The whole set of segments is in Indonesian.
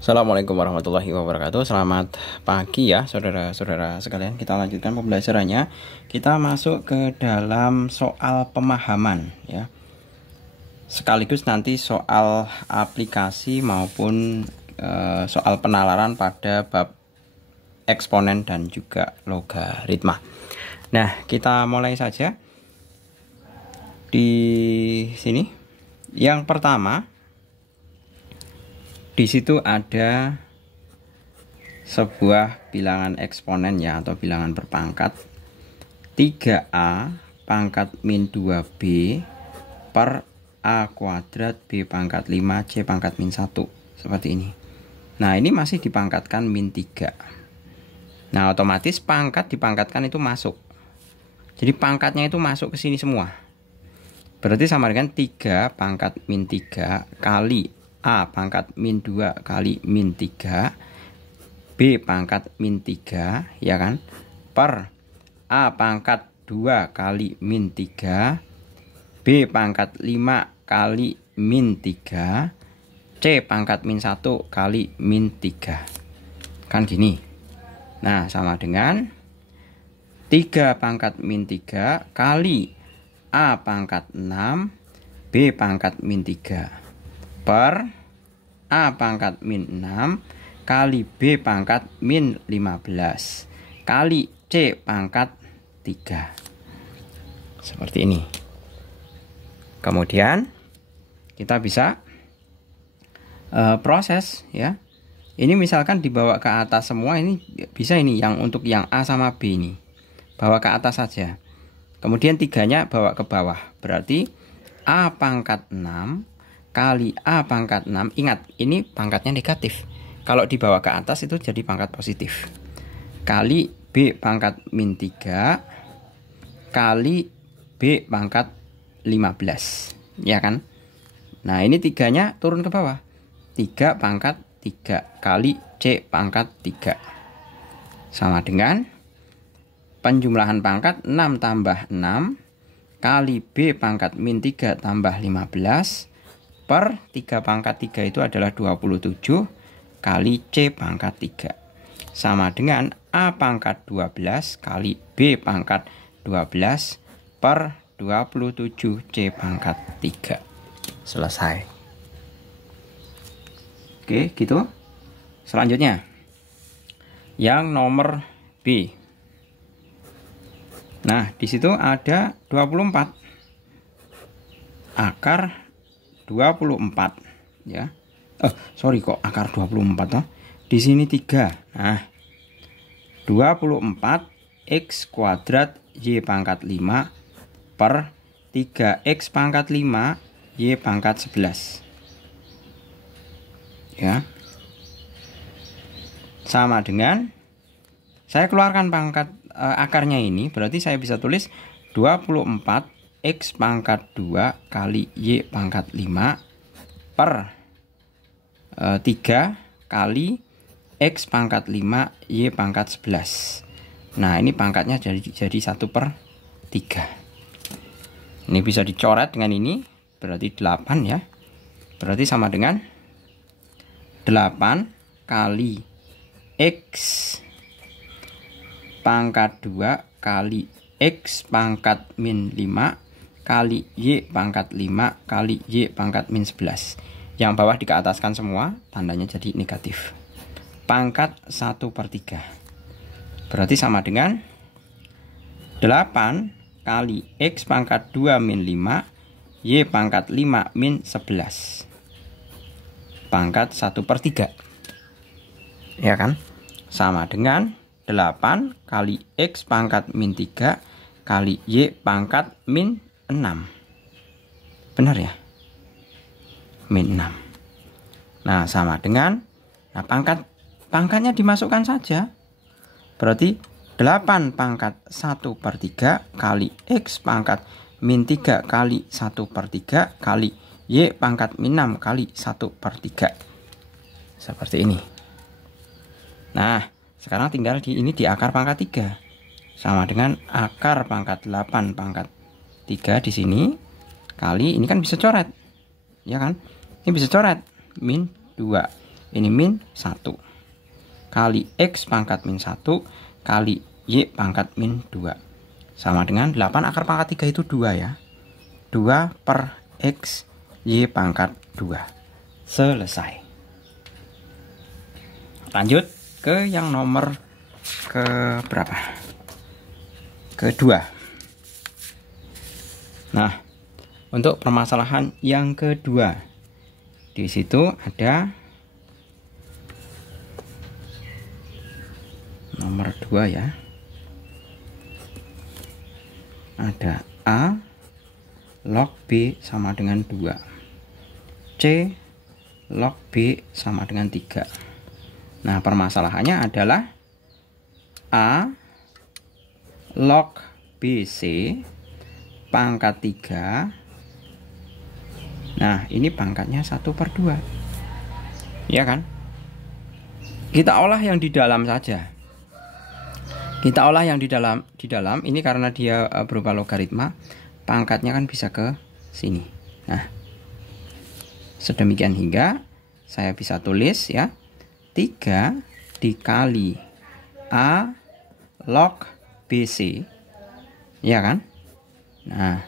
Assalamualaikum warahmatullahi wabarakatuh. Selamat pagi ya saudara-saudara sekalian. Kita lanjutkan pembelajarannya. Kita masuk ke dalam soal pemahaman ya. Sekaligus nanti soal aplikasi maupun soal penalaran pada bab eksponen dan juga logaritma. Nah, kita mulai saja. Di sini yang pertama, di situ ada sebuah bilangan eksponen ya, atau bilangan berpangkat 3a pangkat min 2b per a kuadrat b pangkat 5 c pangkat min 1, seperti ini. Nah, ini masih dipangkatkan min 3. Nah, otomatis pangkat dipangkatkan itu masuk. Jadi pangkatnya itu masuk ke sini semua. Berarti sama dengan 3 pangkat min 3 kali A pangkat min 2 kali min 3 B pangkat min 3 ya kan, per A pangkat 2 kali min 3 B pangkat 5 kali min 3 C pangkat min 1 kali min 3. Kan gini. Nah, sama dengan 3 pangkat min 3 kali A pangkat 6 B pangkat min 3 per A pangkat min 6 kali B pangkat min 15 kali C pangkat 3. Seperti ini. Kemudian kita bisa proses ya. Ini misalkan dibawa ke atas semua, ini bisa ini yang untuk yang A sama B ini. Bawa ke atas saja. Kemudian 3-nya bawa ke bawah. Berarti A pangkat 6 kali A pangkat 6, ingat ini pangkatnya negatif. Kalau dibawa ke atas itu jadi pangkat positif. Kali B pangkat min 3 kali B pangkat 15. Ya kan? Nah, ini 3-nya turun ke bawah. 3 pangkat 3 kali C pangkat 3. Sama dengan penjumlahan pangkat 6 tambah 6 kali B pangkat min 3 tambah 15 per 3 pangkat 3 itu adalah 27 kali C pangkat 3. Sama dengan A pangkat 12 kali B pangkat 12 per 27 C pangkat 3. Selesai. Oke, gitu. Selanjutnya yang nomor B. Nah, di situ ada 24 akar 24 ya. Sorry kok akar 24 toh. Di sini 3. Nah, 24 X kuadrat Y pangkat 5 per 3X pangkat 5 Y pangkat 11. Ya. Sama dengan saya keluarkan pangkat akarnya ini, berarti saya bisa tulis 24 X pangkat 2 kali Y pangkat 5 per 3 kali X pangkat 5 Y pangkat 11. Nah, ini pangkatnya jadi 1/3. Ini bisa dicoret dengan ini, berarti 8 ya. Berarti sama dengan 8 kali X pangkat 2 kali X pangkat min 5 kali Y pangkat 5 kali Y pangkat min 11. Yang bawah dikeataskan semua, tandanya jadi negatif. Pangkat 1/3. Berarti sama dengan 8 kali X pangkat 2 min 5 Y pangkat 5 min 11. Pangkat 1/3. Ya kan? Sama dengan 8 kali X pangkat min 3 kali Y pangkat min 6. Benar ya? Min 6. Nah, sama dengan pangkatnya dimasukkan saja. Berarti 8 pangkat 1/3 kali X pangkat min 3 kali 1/3 kali Y pangkat min 6 kali 1/3. Seperti ini. Nah, sekarang tinggal ini di akar pangkat 3. Sama dengan akar pangkat 8 pangkat 3 di sini kali ini kan bisa coret. Ya kan? Ini bisa coret min 2 ini min 1 kali X pangkat min 1 kali Y pangkat min 2 sama dengan 8 akar pangkat 3 itu 2 ya. 2 per X Y pangkat 2. Selesai. Lanjut ke yang nomor ke berapa? Kedua. Nah, untuk permasalahan yang kedua, di situ ada nomor 2 ya. Ada A log B sama dengan 2. C log B sama dengan 3. Nah, permasalahannya adalah A log BC pangkat 3. Nah, ini pangkatnya 1/2. Ya kan? Kita olah yang di dalam saja. Kita olah yang di dalam ini karena dia berupa logaritma, pangkatnya kan bisa ke sini. Nah, sedemikian hingga saya bisa tulis ya, 3 dikali A log BC. Ya kan? Nah,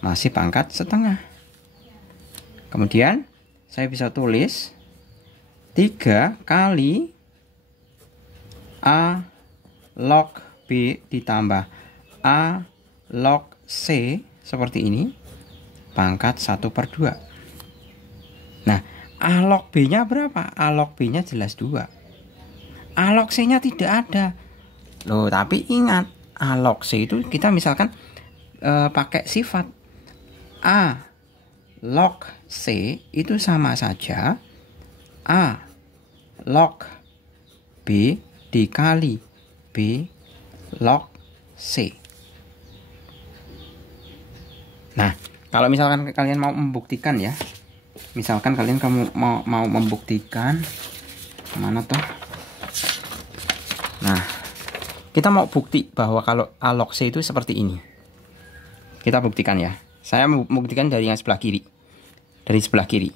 masih pangkat setengah. Kemudian saya bisa tulis 3 kali A log B ditambah A log C seperti ini, pangkat 1/2. Nah, A log B nya berapa? A log B nya jelas 2. A log C nya tidak ada. Loh, tapi ingat, A log C itu kita misalkan pakai sifat A log C itu sama saja A log B dikali B log C. Nah, kalau misalkan kalian mau membuktikan ya, misalkan kalian mau membuktikan mana tuh? Nah, kita mau bukti bahwa kalau A log C itu seperti ini. Kita buktikan ya. Saya membuktikan dari yang sebelah kiri. Dari sebelah kiri.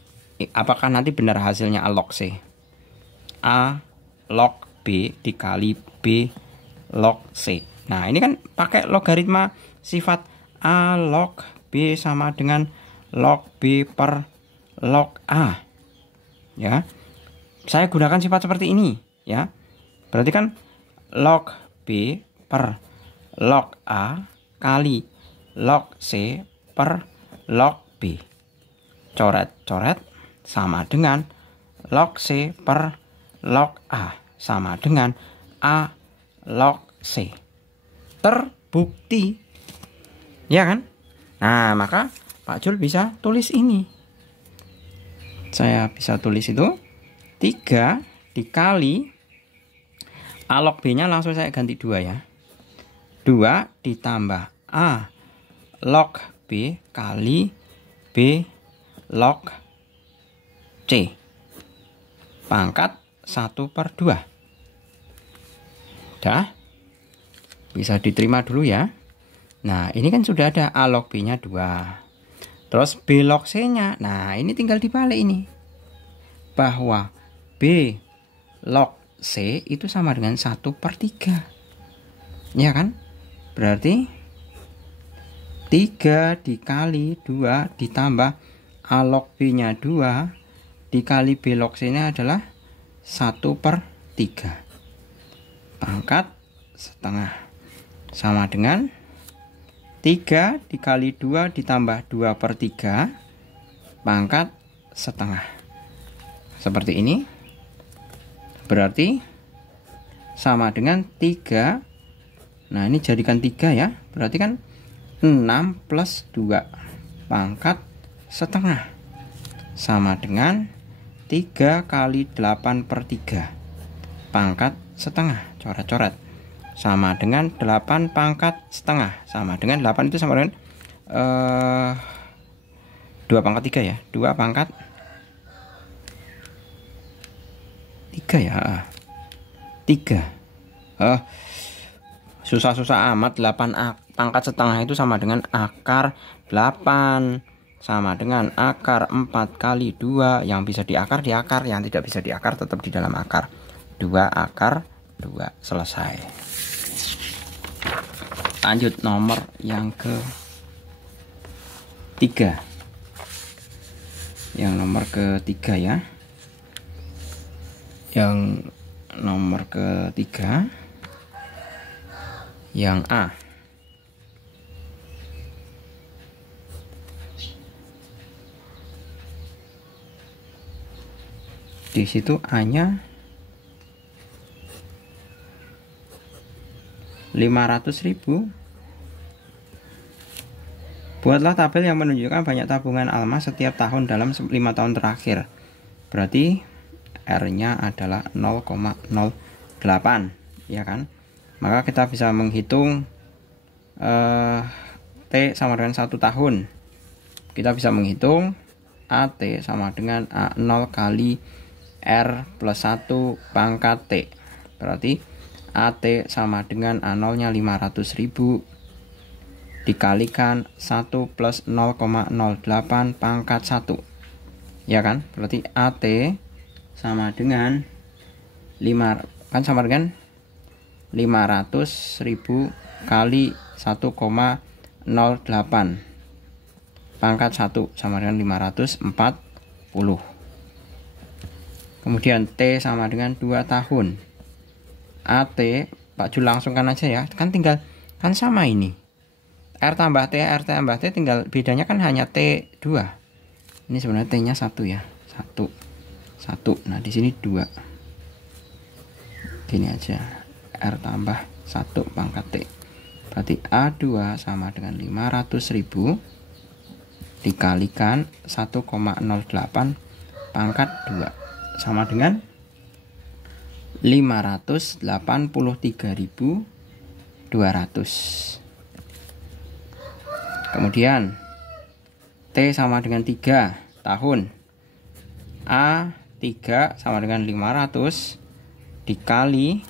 Apakah nanti benar hasilnya A log C? A log B dikali B log C. Nah, ini kan pakai logaritma sifat A log B sama dengan log B per log A. Ya. Saya gunakan sifat seperti ini, ya. Berarti kan log B per log A kali log C per log B. Coret-coret sama dengan log C per log A sama dengan A log C. Terbukti. Ya kan? Nah, maka Pak Jul bisa tulis ini. Saya bisa tulis itu 3 dikali A log B nya langsung saya ganti 2 ya. 2 ditambah A log B kali B log C pangkat 1/2. Udah bisa diterima dulu ya. Nah, ini kan sudah ada A log B nya 2. Terus B log C nya, nah ini tinggal dibalik ini, bahwa B log C itu sama dengan 1/3. Ya kan? Berarti 3 dikali 2 ditambah A log B nya 2 dikali B log C nya adalah 1/3. Pangkat setengah sama dengan 3 dikali 2 ditambah 2/3 pangkat setengah. Seperti ini. Berarti sama dengan 3. Nah, ini jadikan 3 ya. Berarti kan 6 plus 2 pangkat setengah sama dengan 3 kali 8/3 pangkat setengah. Coret-coret sama dengan 8 pangkat setengah sama dengan 8 itu sama dengan 2 pangkat 3 ya. 2 pangkat 3 ya. 3. Susah-susah amat. 8 pangkat setengah itu sama dengan akar 8 sama dengan akar 4 kali 2. Yang bisa diakar, yang tidak bisa diakar tetap di dalam akar. 2 akar 2. Selesai. Lanjut nomor yang ketiga. Yang nomor ketiga ya. Yang nomor ketiga, yang A. Di situ A-nya 500.000. Buatlah tabel yang menunjukkan banyak tabungan Alma setiap tahun dalam 5 tahun terakhir. Berarti R-nya adalah 0,08, ya kan? Maka kita bisa menghitung T sama dengan 1 tahun. Kita bisa menghitung AT sama dengan A0 kali R plus 1 pangkat T. Berarti AT sama dengan A0 nya 500.000 dikalikan 1 plus 0,08 pangkat 1, ya kan? Berarti AT sama dengan 5, kan sama dengan 500.000 kali 1,08 pangkat 1 sama dengan 540. Kemudian T sama dengan 2 tahun. AT, Pak Jul langsungkan aja ya. Kan tinggal, kan sama ini. R tambah T tinggal bedanya kan hanya T2. Ini sebenarnya T-nya 1 ya. 1. Nah, di sini 2. Gini aja. R tambah 1 pangkat T. Berarti A2 sama dengan 500.000 dikalikan 1,08 pangkat 2 sama dengan 583.200. Kemudian T sama dengan 3 tahun. A3 sama dengan 500 dikali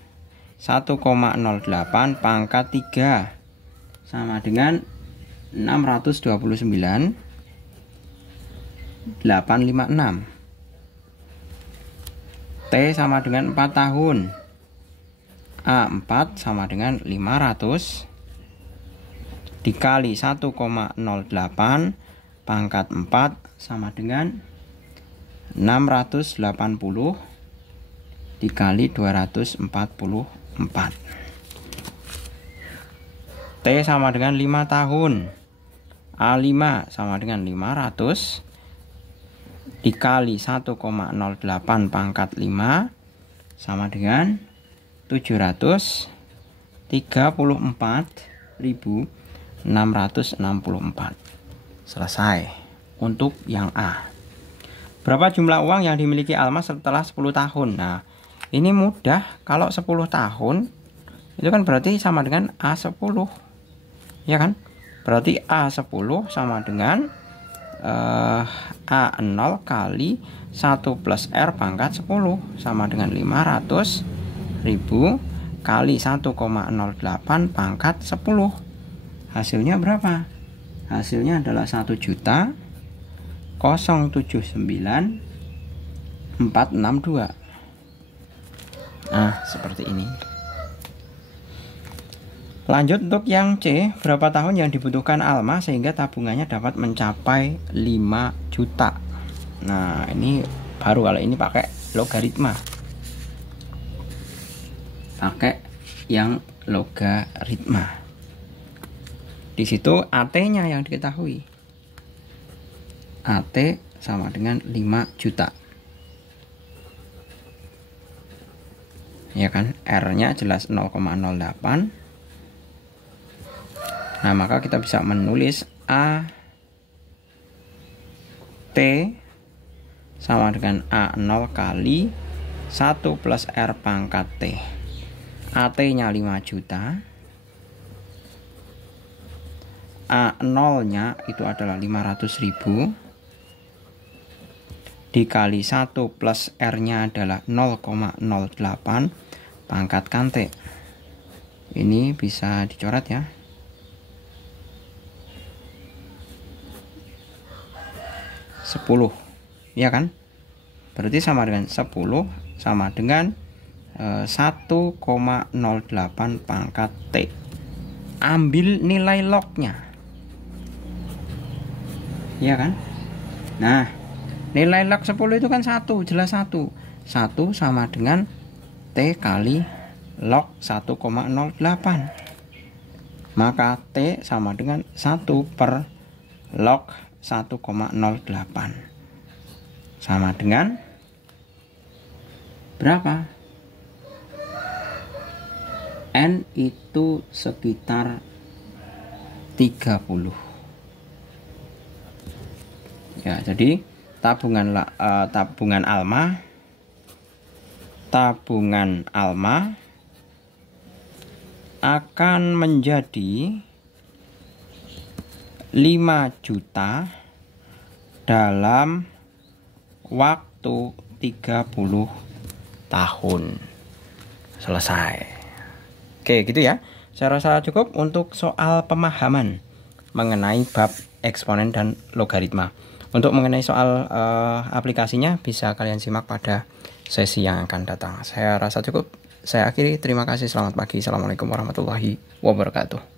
1,08 pangkat 3 sama dengan 629.856. T sama dengan 4 tahun. A4 sama dengan 500 dikali 1,08 pangkat 4 sama dengan 680 dikali 244. T sama dengan 5 tahun. A5 sama dengan 500 dikali 1,08 pangkat 5 sama dengan 734.664. Selesai untuk yang A. Berapa jumlah uang yang dimiliki Alma setelah 10 tahun? Nah, ini mudah. Kalau 10 tahun itu kan berarti sama dengan A10, ya kan? Berarti A10 sama dengan A0 kali 1 plus R pangkat 10 sama dengan 500.000 kali 1,08 pangkat 10. Hasilnya berapa? Hasilnya adalah 1.079.462. Nah, seperti ini. Lanjut untuk yang C, berapa tahun yang dibutuhkan Alma sehingga tabungannya dapat mencapai 5 juta. Nah, ini baru kalau ini pakai logaritma. Pakai yang logaritma. Di situ AT-nya yang diketahui. AT sama dengan 5 juta. Ya kan? R-nya jelas 0,08. Nah, maka kita bisa menulis A T sama dengan A0 kali 1 plus R pangkat T. AT-nya 5 juta. A0-nya itu adalah 500.000 dikali 1 plus R-nya adalah 0,08 pangkatkan T. Ini bisa dicoret ya. Ya kan? Berarti sama dengan 10 sama dengan 1,08 pangkat T. Ambil nilai lognya. Ya kan? Nah, nilai log 10 itu kan 1, jelas 1. 1 sama dengan T kali log 1,08. Maka T sama dengan 1 per log 1,08. Sama dengan berapa? N itu sekitar 30. Ya, jadi tabungan Alma akan menjadi 5 juta dalam waktu 30 tahun. Selesai. Oke, gitu ya. Saya rasa cukup untuk soal pemahaman mengenai bab eksponen dan logaritma. Untuk mengenai soal aplikasinya bisa kalian simak pada sesi yang akan datang. Saya rasa cukup. Saya akhiri. Terima kasih. Selamat pagi. Assalamualaikum warahmatullahi wabarakatuh.